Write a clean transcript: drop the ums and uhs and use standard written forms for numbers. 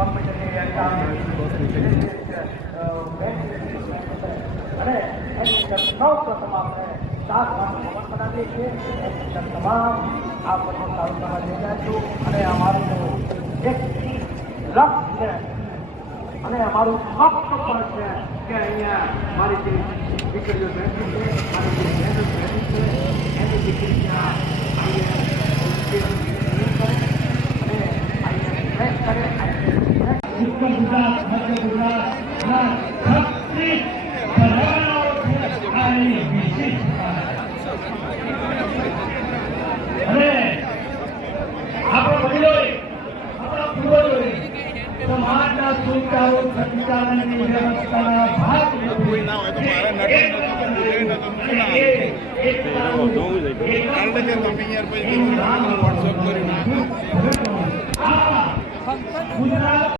કોમ્પ્યુટરની exam અને એની અંદર સૌ પ્રથમ આપણે 7 વારનો ભવન બનાવીએ છીએ. એની અંદર તમામ આ પર્વત તાલુકામાં જઈ રહ્યા છું અને અમારું એક લક્ષ્ય છે અને અમારું સ્વપ્ન પણ છે કે અહીંયા મારી જે દીકરીઓ બેઠી છે, મારી જે મહેનત બેઠી છે, એની દીકરી ત્યાં ઉત્તર ગુજરાત, મધ્ય ગુજરાતના 36 ઘરાનાઓ છે આ એની વિશેષતા. અને આપણા વડીલોએ, આપણા પૂર્વજોએ સમાજના સુચારુ સંચાલનની વ્યવસ્થાના ભાગરૂપે ગુજરાત